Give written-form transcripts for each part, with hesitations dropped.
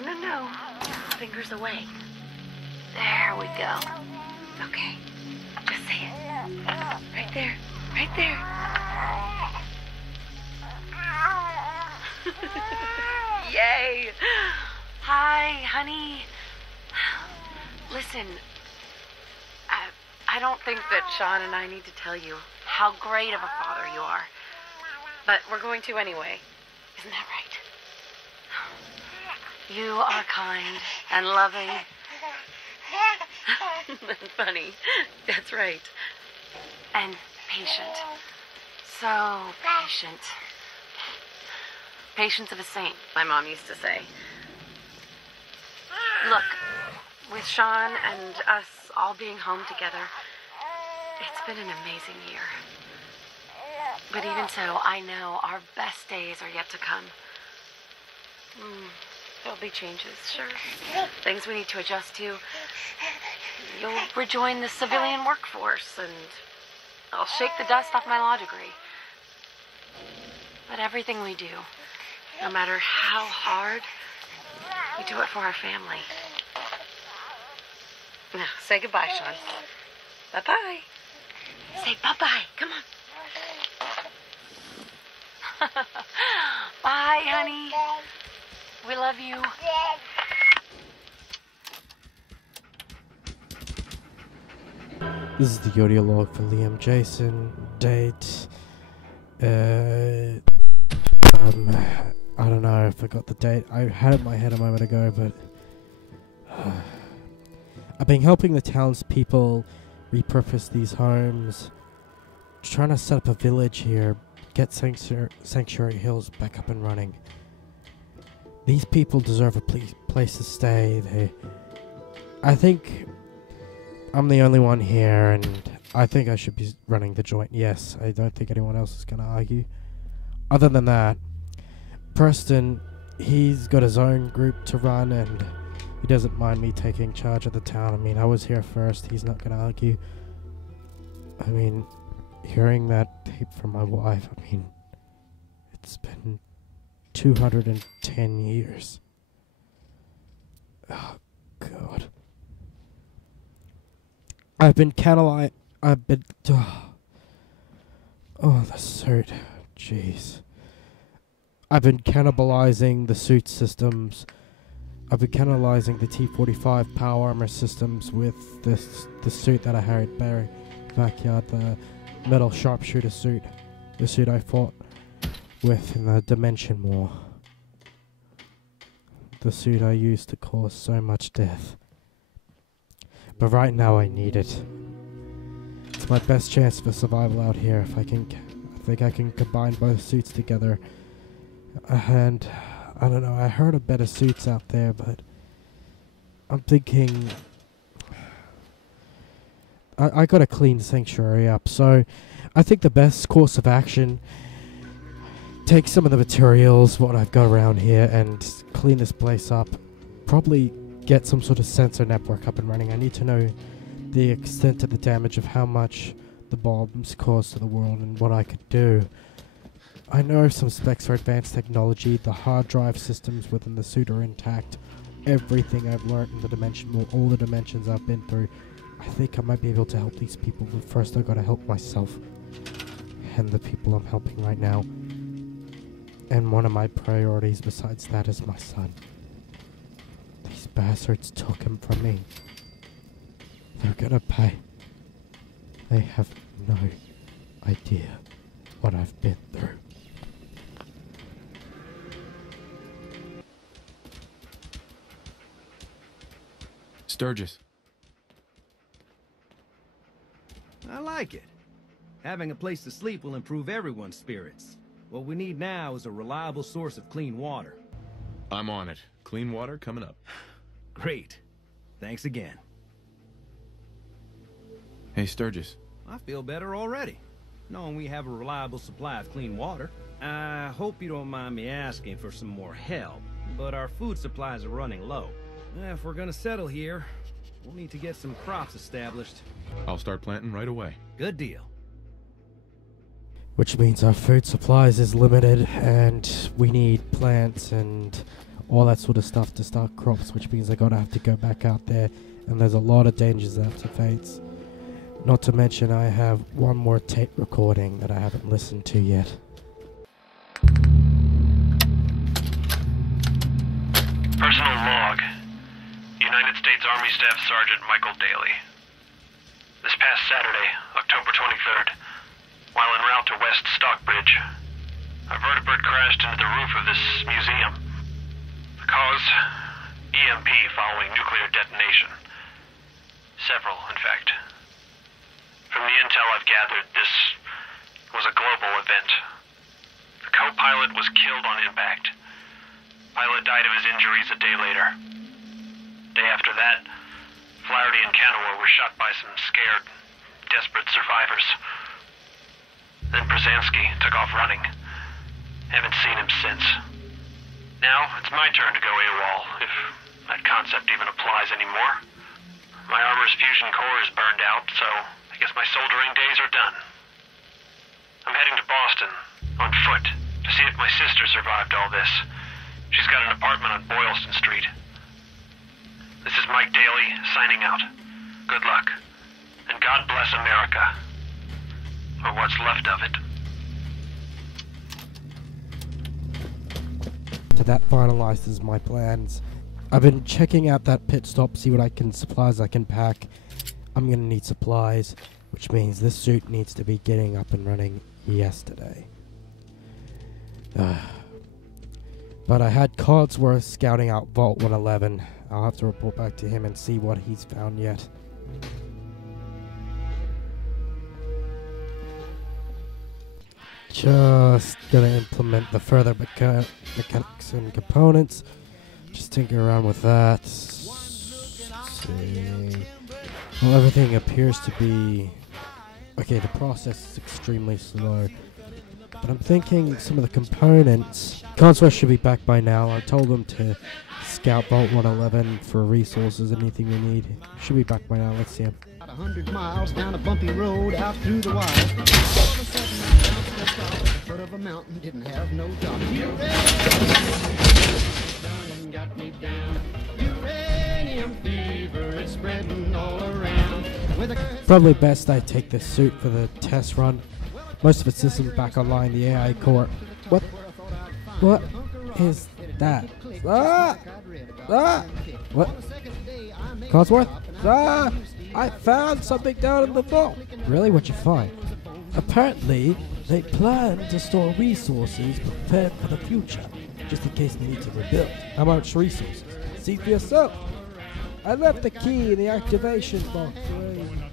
No. Fingers away. There we go. Okay. Just say it. Right there. Right there. Yay. Hi, honey. Listen, I don't think that Shawn and I need to tell you how great of a father you are. But we're going to anyway. Isn't that right? You are kind and loving. Funny. That's right. And patient. So patient. Patience of a saint, my mom used to say. Look, with Shawn and us all being home together, it's been an amazing year. But even so, I know our best days are yet to come. There'll be changes, sure. Things we need to adjust to. You'll rejoin the civilian workforce, and I'll shake the dust off my law degree. But everything we do, no matter how hard, we do it for our family. Now, say goodbye, Shawn. Bye-bye. Say bye-bye. Come on. Bye, honey. We love you. This is the audio log for Liam Jason. Date. I don't know if I got the date. I had it in my head a moment ago, but I've been helping the townspeople repurpose these homes, trying to set up a village here, get Sanctuary Hills back up and running. These people deserve a place to stay. I think I'm the only one here, and I think I should be running the joint. Yes, I don't think anyone else is going to argue. Other than that, Preston, he's got his own group to run, and he doesn't mind me taking charge of the town. I mean, I was here first. He's not going to argue. I mean, hearing that tape from my wife, I mean, it's been 210 years. Oh, God. I've been oh, the suit. Jeez. I've been cannibalizing the suit systems. I've been cannibalizing the T-45 Power Armour systems with the suit that I had backyard, the Metal Sharpshooter suit. The suit I fought with in the Dimension War. The suit I used to cause so much death. But right now I need it. It's my best chance for survival out here if I think I can combine both suits together. And I don't know, I heard of better suits out there, but I'm thinking I gotta clean the sanctuary up. So I think the best course of action, take some of the materials, what I've got around here, and clean this place up. Probably get some sort of sensor network up and running. I need to know the extent of the damage of how much the bombs caused to the world and what I could do. I know some specs for advanced technology. The hard drive systems within the suit are intact. Everything I've learned in the dimension, all the dimensions I've been through, I think I might be able to help these people, but first I gotta help myself and the people I'm helping right now. And one of my priorities besides that is my son. These bastards took him from me. They're gonna pay. They have no idea what I've been through. Sturgis. I like it. Having a place to sleep will improve everyone's spirits. What we need now is a reliable source of clean water. I'm on it. Clean water coming up. Great. Thanks again. Hey, Sturgis. I feel better already, knowing we have a reliable supply of clean water. I hope you don't mind me asking for some more help, but our food supplies are running low. If we're gonna settle here, we'll need to get some crops established. I'll start planting right away. Good deal. Which means our food supplies is limited, and we need plants and all that sort of stuff to start crops, which means I gotta have to go back out there, and there's a lot of dangers that to face. Not to mention I have one more tape recording that I haven't listened to yet. Personal log. United States Army Staff Sergeant Michael Daly. This past Saturday, October 23rd, while en route to West Stockbridge, a vertibird crashed into the roof of this museum. The cause? EMP following nuclear detonation. Several, in fact. From the intel I've gathered, this was a global event. The co-pilot was killed on impact. Pilot died of his injuries a day later. Day after that, Flaherty and Cannibal were shot by some scared, desperate survivors. Then Brzezinski took off running. Haven't seen him since. Now, it's my turn to go AWOL, if that concept even applies anymore. My armor's fusion core is burned out, so I guess my soldering days are done. I'm heading to Boston, on foot, to see if my sister survived all this. She's got an apartment on Boylston Street. This is Mike Daly, signing out. Good luck. And God bless America. Or what's left of it. So that finalizes my plans. I've been checking out that pit stop, see what supplies I can pack. I'm gonna need supplies, which means this suit needs to be getting up and running yesterday. But I had Codsworth scouting out Vault 111. I'll have to report back to him and see what he's found yet. Just gonna implement the further mechanics and components. Just tinker around with that. Let's see. Well, everything appears to be... Okay, the process is extremely slow. But I'm thinking some of the components... Codsworth should be back by now. I told them to scout Vault 111 for resources, anything we need. Should be back by now. Let's see him. 100 miles down a bumpy road out through the wild. All of a sudden, I bounced just off the foot of a mountain, didn't have no job. Uranium got me down. Uranium fever is spreading all around. Probably best I take this suit for the test run. Most of its systems back online. The AI core. What? What is that? Ah! Ah! What? Codsworth? Ah! I found something down in the vault. Really? What'd you find? Apparently, they plan to store resources prepared for the future, just in case they need to rebuild. How much resources? See for yourself. I left the key in the activation box.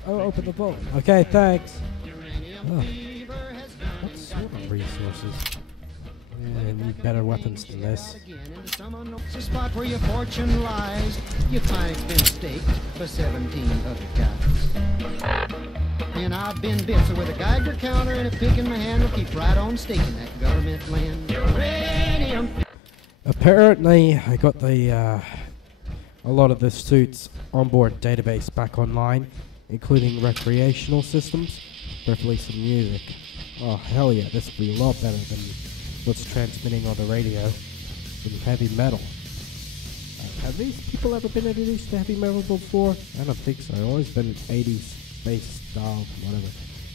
Oh, open the vault. Okay, thanks. Oh. What sort of resources? Yeah, I need better weapons than this. It's a spot where your fortune lies. You find it's been staked for 17 other guys. And I've been bit, so with a Geiger counter and a pick in my hand, we'll keep right on staking that government land. Uranium. Apparently, I got the a lot of the suits onboard database back online, including recreational systems, preferably some music. Oh hell yeah, this will be a lot better than what's transmitting on the radio. Some heavy metal. Have these people ever been introduced to heavy metal before? I don't think so. I've always been 80s space style, whatever.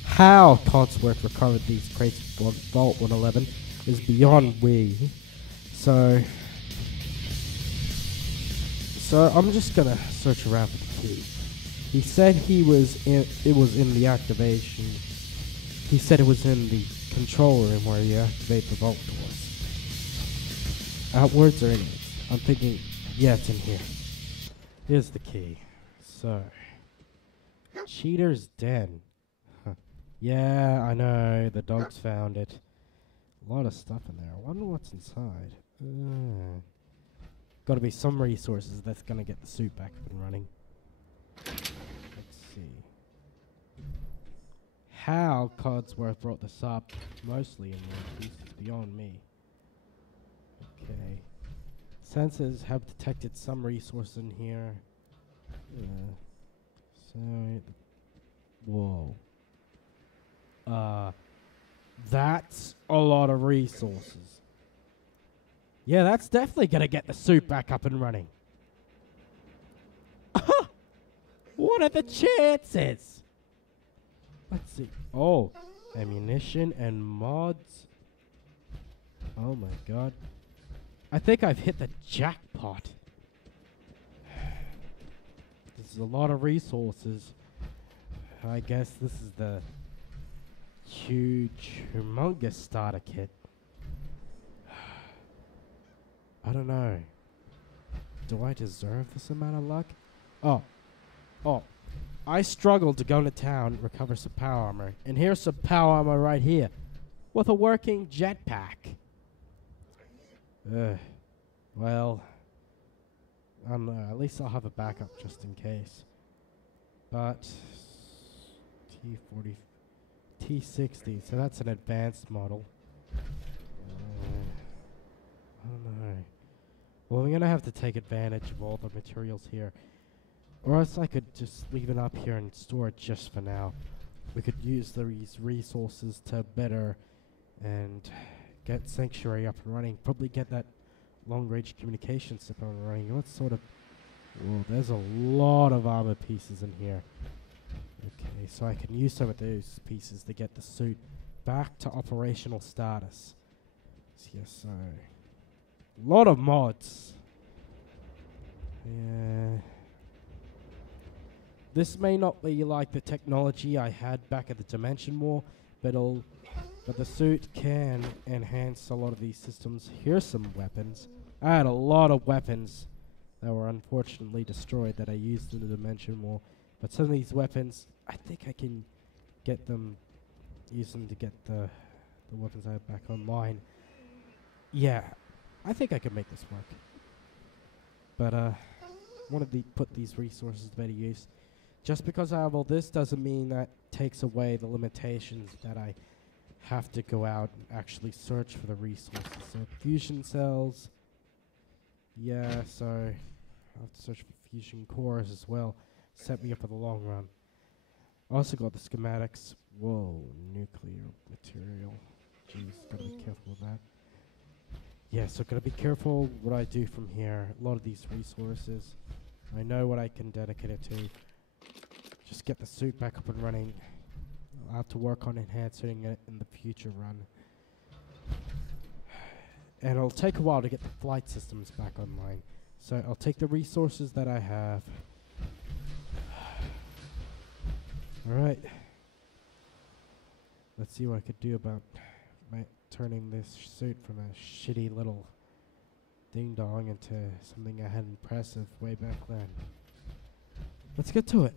How Codsworth recovered these crates from Vault 111 is beyond me. So I'm just gonna search around for the key. He said it was in the activation. He said it was in the control room where you activate the vault doors. Outwards or inwards? I'm thinking, yeah, it's in here. Here's the key. So, Cheater's Den. Huh. Yeah, I know, the dogs found it. A lot of stuff in there. I wonder what's inside. Gotta be some resources that's gonna get the suit back up and running. Let's see. How Codsworth brought this up, mostly in one piece, is beyond me. Okay. Sensors have detected some resource in here. Whoa. That's a lot of resources. Yeah, that's definitely gonna get the suit back up and running. What are the chances? Let's see. Oh, ammunition and mods. Oh my god. I think I've hit the jackpot. This is a lot of resources. I guess this is the huge, humongous starter kit. I don't know. Do I deserve this amount of luck? Oh. I struggled to go into town and recover some power armor. And here's some power armor right here. With a working jetpack. Well, I don't know. At least I'll have a backup just in case. But T40, T60. So that's an advanced model. I don't know. Well, I'm gonna have to take advantage of all the materials here, or else I could just leave it up here and store it just for now. We could use these resources to better and get Sanctuary up and running. Probably get that long-range communication system up and running. Let's sort of... Whoa, there's a lot of armor pieces in here. Okay, so I can use some of those pieces to get the suit back to operational status. Yes, so... A lot of mods. Yeah. This may not be like the technology I had back at the Dimension War, but the suit can enhance a lot of these systems. Here's some weapons. I had a lot of weapons that were unfortunately destroyed that I used in the Dimension War. But some of these weapons, I think I can get them, use them to get the weapons I have back online. Yeah, I think I can make this work. But wanted to put these resources to better use. Just because I have all this doesn't mean that takes away the limitations that I have to go out and actually search for the resources. So fusion cells. Yeah, so I have to search for fusion cores as well. Set me up for the long run. Also got the schematics. Whoa, nuclear material. Jeez, gotta be careful with that. Yeah, so gotta be careful what I do from here. A lot of these resources, I know what I can dedicate it to. Just get the suit back up and running. I'll have to work on enhancing it in the future run. And it'll take a while to get the flight systems back online. So I'll take the resources that I have. Alright. Let's see what I could do about turning this suit from a shitty little ding-dong into something I had impressive way back then. Let's get to it.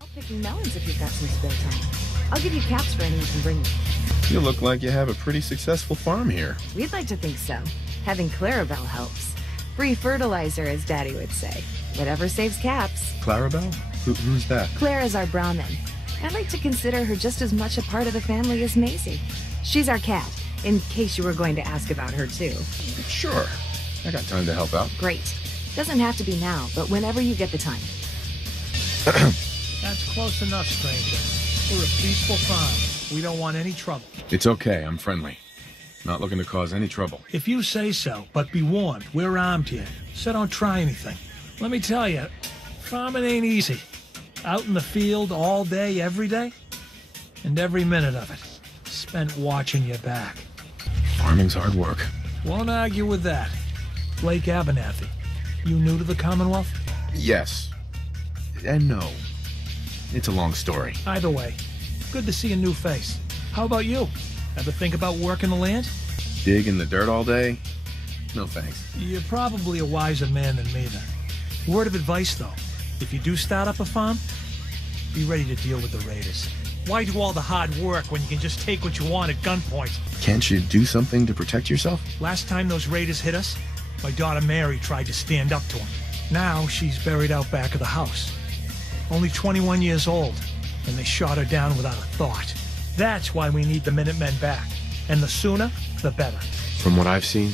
I'll pick your melons if you've got some spare time. I'll give you caps for any you can bring me. You look like you have a pretty successful farm here. We'd like to think so. Having Clarabelle helps. Free fertilizer, as Daddy would say. Whatever saves caps. Clarabelle? Who's that? Claire is our Brahmin. I'd like to consider her just as much a part of the family as Maisie. She's our cat, in case you were going to ask about her too. Sure. I got time to help out. Great. Doesn't have to be now, but whenever you get the time. That's close enough, stranger. We're a peaceful farm. We don't want any trouble. It's okay, I'm friendly. Not looking to cause any trouble. If you say so, but be warned, we're armed here, so don't try anything. Let me tell you, farming ain't easy. Out in the field all day, every day, and every minute of it spent watching your back. Farming's hard work. Won't argue with that. Blake Abernathy, you new to the Commonwealth? Yes. And no. It's a long story. Either way, good to see a new face. How about you? Ever think about working the land? Dig in the dirt all day? No thanks. You're probably a wiser man than me then. Word of advice though, if you do start up a farm, be ready to deal with the raiders. Why do all the hard work when you can just take what you want at gunpoint? Can't you do something to protect yourself? Last time those raiders hit us, my daughter Mary tried to stand up to them. Now she's buried out back of the house. Only 21 years old, and they shot her down without a thought. That's why we need the Minutemen back. And the sooner, the better. From what I've seen,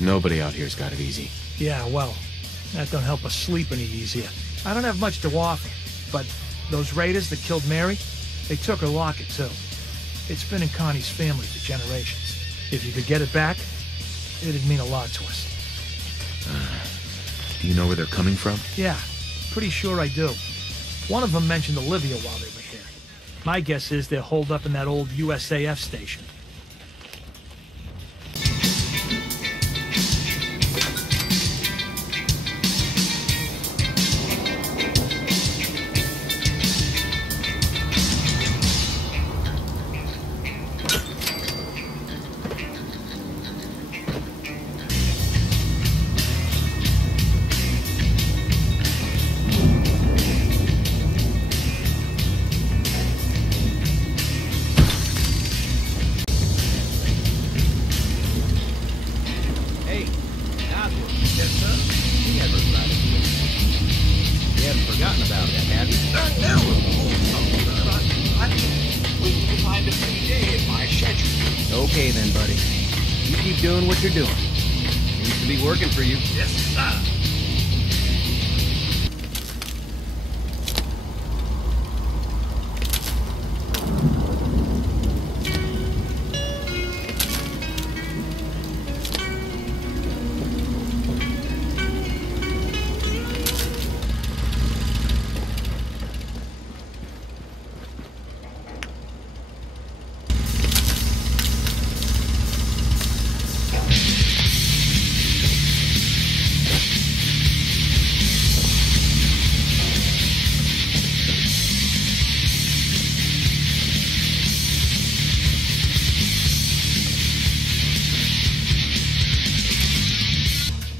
nobody out here's got it easy. Yeah, well, that don't help us sleep any easier. I don't have much to offer, but those raiders that killed Mary, they took her locket too. It's been in Connie's family for generations. If you could get it back, It'd mean a lot to us. Do you know where they're coming from? Yeah, pretty sure I do. One of them mentioned Olivia while they were here. My guess is they're holed up in that old USAF station. Okay then, buddy. You keep doing what you're doing. Seems to be working for you. Yes, sir.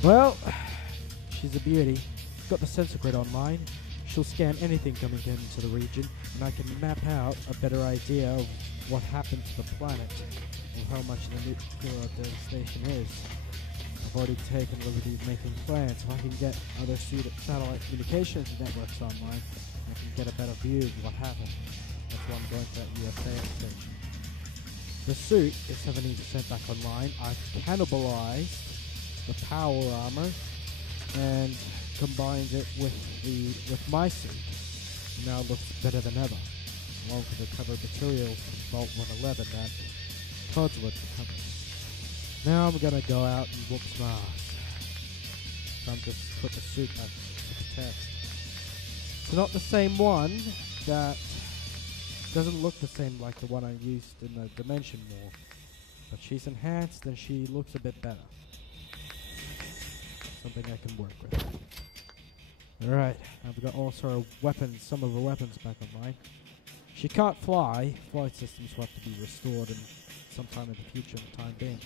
Well, she's a beauty. Got the sensor grid online. She'll scan anything coming into the region, and I can map out a better idea of what happened to the planet, and how much the nuclear devastation is. I've already taken the liberty of making plans. If I can get other satellite communications networks online, I can get a better view of what happened. That's why I'm going to that USAF station. The suit is 70% back online. I've cannibalized the Power Armour and combined it with my suit. And now it looks better than ever, along with the cover materials from Vault 111 that Codswood covers. Now I'm gonna go out and whoop some ass. So I'm just put the suit back to the test. It's not the same one. That doesn't look the same like the one I used in the Dimension War, but she's enhanced and she looks a bit better. Something I can work with. Alright, I've got also weapons, some of her weapons back online. She can't fly. Flight systems will have to be restored in sometime in the future for the time being.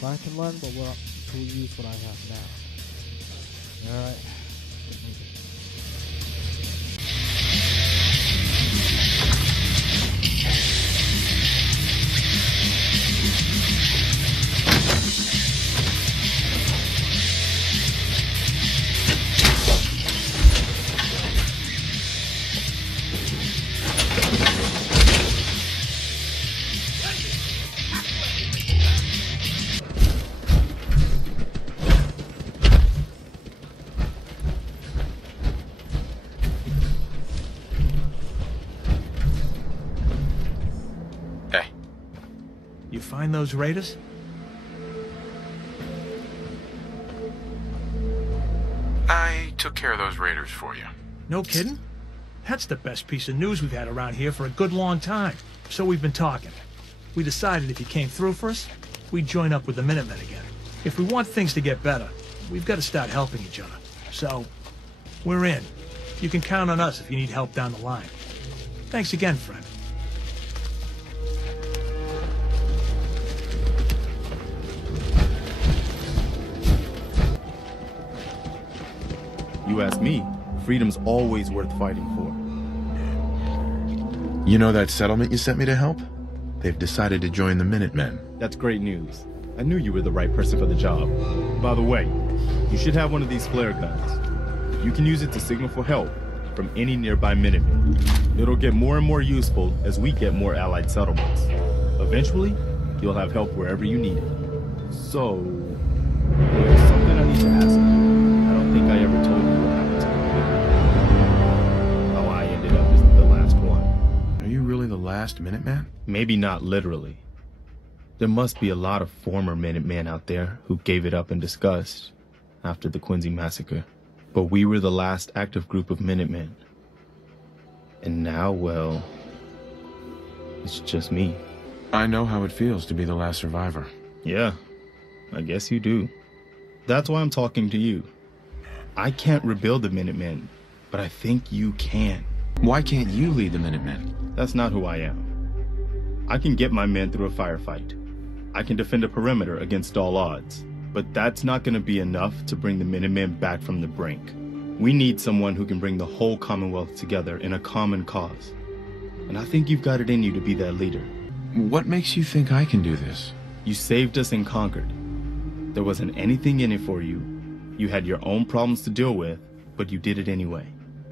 But I can learn what we're up to use what I have now. Alright. Get moving. Find those raiders? I took care of those raiders for you. No kidding? That's the best piece of news we've had around here for a good long time. So we've been talking. We decided if you came through for us, we'd join up with the Minutemen again. If we want things to get better, we've got to start helping each other. So, we're in. You can count on us if you need help down the line. Thanks again, friend. You ask me, freedom's always worth fighting for. You know that settlement you sent me to help? They've decided to join the Minutemen. That's great news. I knew you were the right person for the job. By the way, you should have one of these flare guns. You can use it to signal for help from any nearby Minutemen. It'll get more and more useful as we get more allied settlements. Eventually, you'll have help wherever you need it. So, there's something I need to ask you. I don't think I ever told you what happened to me. How I ended up as the last one. Are you really the last Minuteman? Maybe not literally. There must be a lot of former Minutemen out there who gave it up in disgust after the Quincy massacre. But we were the last active group of Minutemen. And now, well, it's just me. I know how it feels to be the last survivor. Yeah, I guess you do. That's why I'm talking to you. I can't rebuild the Minutemen, but I think you can. Why can't you lead the Minutemen? That's not who I am. I can get my men through a firefight. I can defend a perimeter against all odds. But that's not going to be enough to bring the Minutemen back from the brink. We need someone who can bring the whole Commonwealth together in a common cause. And I think you've got it in you to be that leader. What makes you think I can do this? You saved us and conquered. There wasn't anything in it for you. You had your own problems to deal with, but you did it anyway.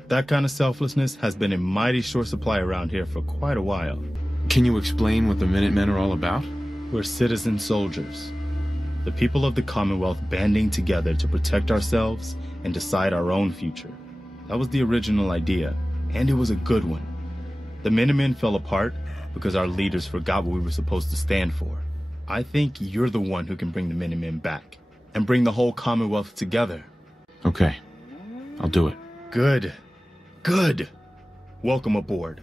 That kind of selflessness has been in mighty short supply around here for quite a while. Can you explain what the Minutemen are all about? We're citizen soldiers. The people of the Commonwealth banding together to protect ourselves and decide our own future. That was the original idea, and it was a good one. The Minutemen fell apart because our leaders forgot what we were supposed to stand for. I think you're the one who can bring the Minutemen back and bring the whole Commonwealth together. Okay, I'll do it. Good. Good. Welcome aboard.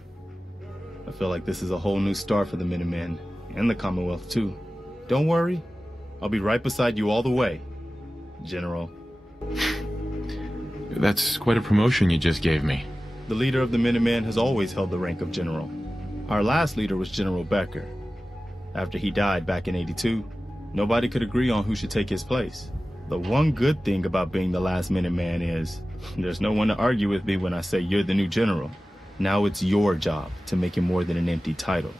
I feel like this is a whole new start for the Minutemen and the Commonwealth too. Don't worry. I'll be right beside you all the way, General. That's quite a promotion you just gave me. The leader of the Minutemen has always held the rank of General. Our last leader was General Becker. After he died back in '82, nobody could agree on who should take his place. The one good thing about being the last Minuteman is there's no one to argue with me when I say you're the new general. Now it's your job to make it more than an empty title.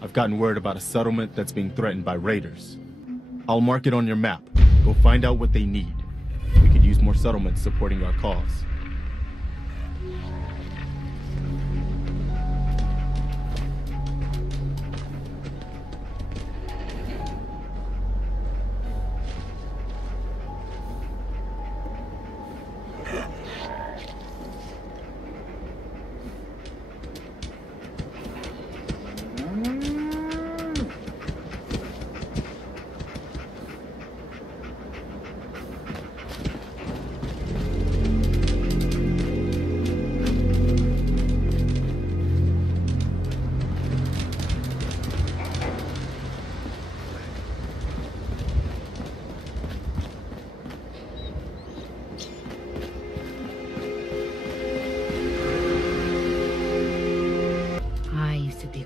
I've gotten word about a settlement that's being threatened by raiders. I'll mark it on your map. Go find out what they need. We could use more settlements supporting our cause.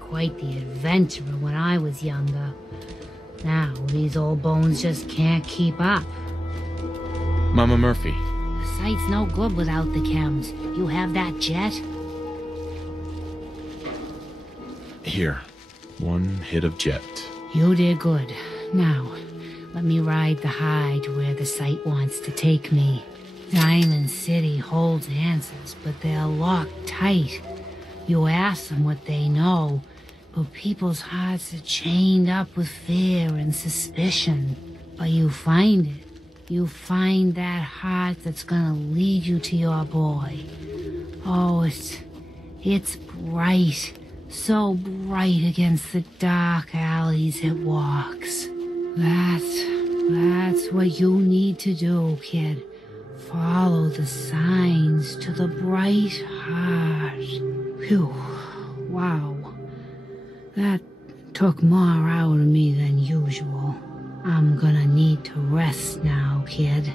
Quite the adventurer when I was younger. Now, these old bones just can't keep up. Mama Murphy. The site's no good without the chems. You have that jet? Here. One hit of jet. You did good. Now, let me ride the high to where the site wants to take me. Diamond City holds answers, but they're locked tight. You ask them what they know, but people's hearts are chained up with fear and suspicion. But you find it. You find that heart that's gonna lead you to your boy. Oh, it's bright. So bright against the dark alleys it walks. That's what you need to do, kid. Follow the signs to the bright heart. Phew. Wow. That took more out of me than usual. I'm gonna need to rest now, kid.